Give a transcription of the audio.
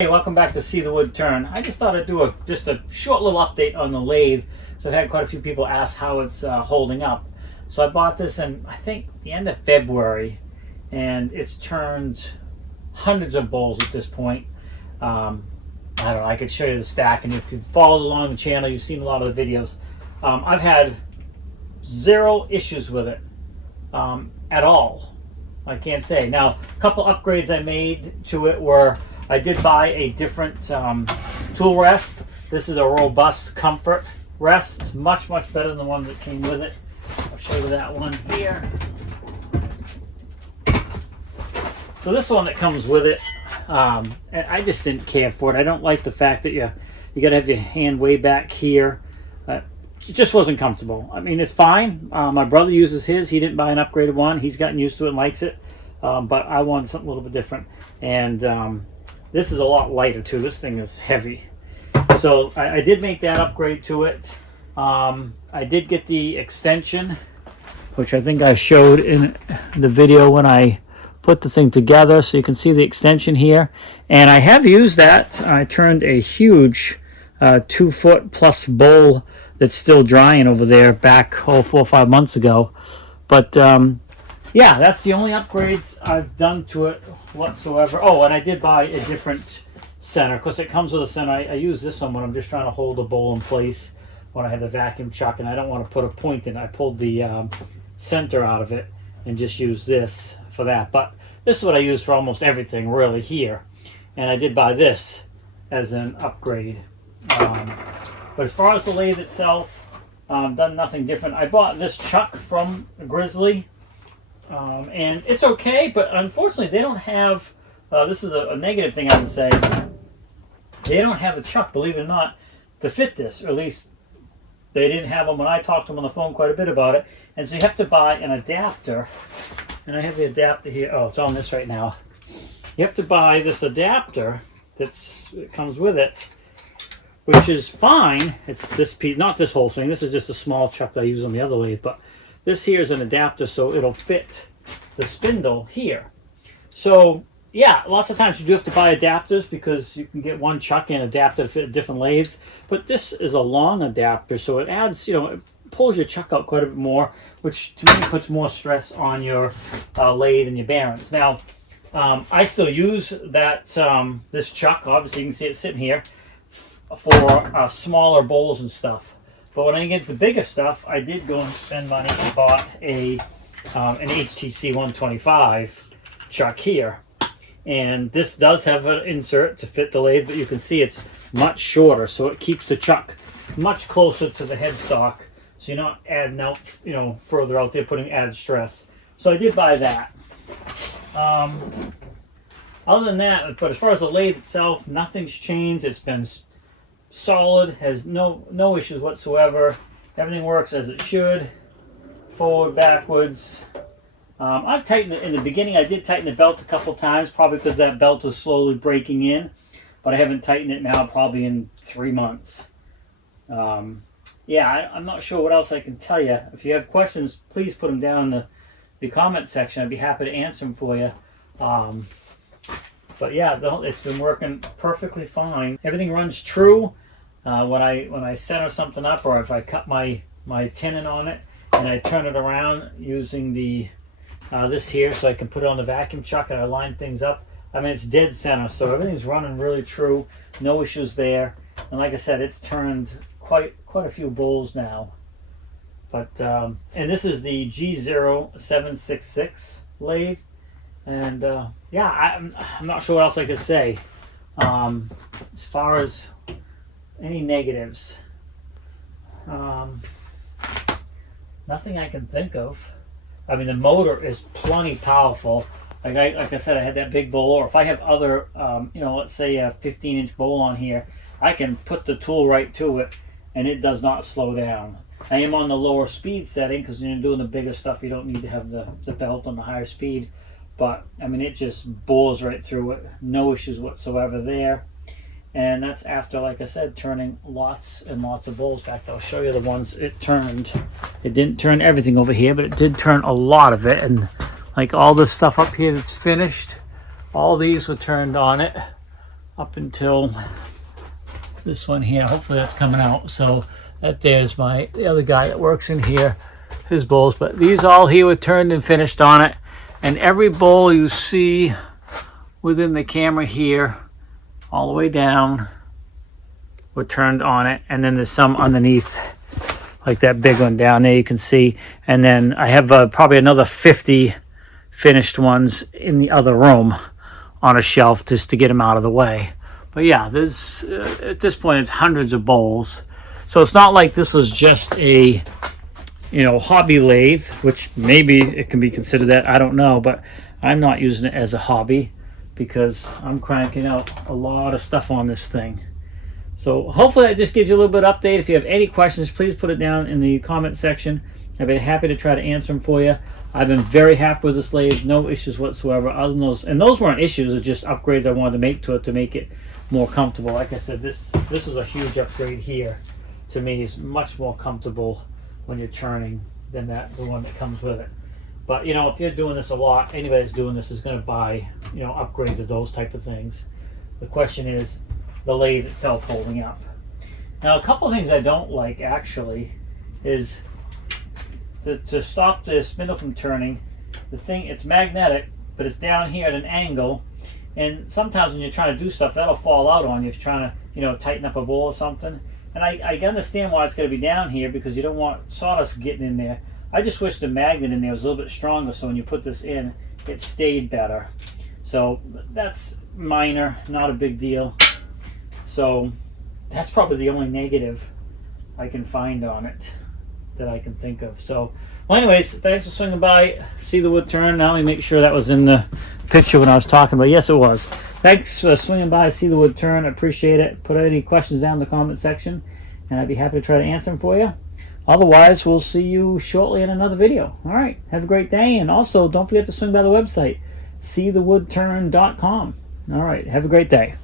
Hey, welcome back to See the Wood Turn. I just thought I'd do just a short little update on the lathe. So I've had quite a few people ask how it's holding up. So I bought this in, I think, the end of February, and it's turned hundreds of bowls at this point. I don't know, I could show you the stack, and if you've followed along the channel, you've seen a lot of the videos. I've had zero issues with it at all. I can't say. Now, a couple upgrades I made to it were I did buy a different tool rest. This is a robust comfort rest. It's much better than the one that came with it. I'll show you that one here. So this one that comes with it, and I just didn't care for it. I don't like the fact that you got to have your hand way back here. It just wasn't comfortable. I mean, it's fine. My brother uses his. He didn't buy an upgraded one. He's gotten used to it and likes it. But I wanted something a little bit different. And this is a lot lighter too. This thing is heavy. So I did make that upgrade to it. I did get the extension, which I think I showed in the video when I put the thing together. So you can see the extension here. And I have used that. I turned a huge 2 foot plus bowl that's still drying over there back 4 or 5 months ago. But yeah, that's the only upgrades I've done to it whatsoever. Oh, and I did buy a different center. Of course, it comes with a center. I use this one when I'm just trying to hold a bowl in place when I have the vacuum chuck and I don't want to put a point in. I pulled the center out of it and just used this for that. But this is what I use for almost everything really here. And I did buy this as an upgrade. But as far as the lathe itself, done nothing different. I bought this chuck from Grizzly, and it's okay, but unfortunately they don't have, this is a negative thing I would say, they don't have a chuck, believe it or not, to fit this, or at least they didn't have them when I talked to them on the phone quite a bit about it. And so you have to buy an adapter, and I have the adapter here. Oh, it's on this right now. You have to buy this adapter it comes with it, which is fine. It's this piece, not this whole thing. This is just a small chuck that I use on the other lathe, but this here is an adapter, so it'll fit the spindle here. So yeah, lots of times you do have to buy adapters because you can get one chuck and adapter to fit different lathes. But this is a long adapter, so it adds, it pulls your chuck out quite a bit more, which to me puts more stress on your lathe and your bearings. Now, I still use that this chuck. Obviously, you can see it sitting here for smaller bowls and stuff. But when I get the bigger stuff, I did go and spend money and bought an HTC 125 chuck here. And this does have an insert to fit the lathe, but you can see it's much shorter, so it keeps the chuck much closer to the headstock, so you're not adding out, further out there, putting added stress. So I did buy that. Other than that, but as far as the lathe itself, nothing's changed. It's been solid, has no issues whatsoever. Everything works as it should, forward, backwards. I've tightened it in the beginning. I did tighten the belt a couple times, probably because that belt was slowly breaking in, but I haven't tightened it now probably in 3 months. Yeah, I'm not sure what else I can tell you. If you have questions, please put them down in the comment section. I'd be happy to answer them for you. But yeah, it's been working perfectly fine. Everything runs true. When I center something up, or if I cut my tenon on it and I turn it around using the this here, so I can put it on the vacuum chuck and I line things up. I mean, it's dead center, so everything's running really true. No issues there. And like I said, it's turned quite a few bowls now. But and this is the G0766 lathe. And yeah, I'm not sure what else I could say. As far as any negatives, nothing I can think of. I mean, the motor is plenty powerful. Like I said, I had that big bowl, or if I have other, let's say a 15-inch bowl on here, I can put the tool right to it, and it does not slow down. I am on the lower speed setting because when you're doing the bigger stuff, you don't need to have the belt on the higher speed. But I mean, it just bores right through it. No issues whatsoever there. And that's after, like I said, turning lots and lots of bowls. In fact, I'll show you the ones it turned. It didn't turn everything over here, but it did turn a lot of it. And like all this stuff up here that's finished, all these were turned on it. up until this one here. Hopefully that's coming out. So that there's the other guy that works in here, his bowls. But these all here were turned and finished on it. And every bowl you see within the camera here, all the way down, were turned on it. And then there's some underneath, like that big one down there you can see. And then I have probably another 50 finished ones in the other room on a shelf just to get them out of the way. But yeah, there's at this point it's hundreds of bowls. So it's not like this was just a hobby lathe, which maybe it can be considered that, I don't know, but I'm not using it as a hobby because I'm cranking out a lot of stuff on this thing. So hopefully that just gives you a little bit of update. If you have any questions, please put it down in the comment section. I'd be happy to try to answer them for you. I've been very happy with this lathe, no issues whatsoever other than those, and those weren't issues, it's just upgrades I wanted to make to it to make it more comfortable. Like I said, this was a huge upgrade here. To me, it's much more comfortable when you're turning than the one that comes with it. But if you're doing this a lot, anybody that's doing this is going to buy upgrades of those type of things. The question is the lathe itself holding up. Now a couple of things I don't like actually is to stop the spindle from turning. The thing, it's magnetic, but it's down here at an angle, and sometimes when you're trying to do stuff, that'll fall out on you if you're trying to tighten up a bowl or something. And I understand why it's got to be down here, because you don't want sawdust getting in there. I just wish the magnet in there was a little bit stronger, so when you put this in, it stayed better. So that's minor, not a big deal. So that's probably the only negative I can find on it that I can think of. So, well, anyways, thanks for swinging by. See the wood turn. Now let me make sure that was in the picture when I was talking about. Yes, it was. Thanks for swinging by. See the wood turn. I appreciate it. Put any questions down in the comment section, and I'd be happy to try to answer them for you. Otherwise, we'll see you shortly in another video. All right. Have a great day, and also don't forget to swing by the website, seethewoodturn.com. All right. Have a great day.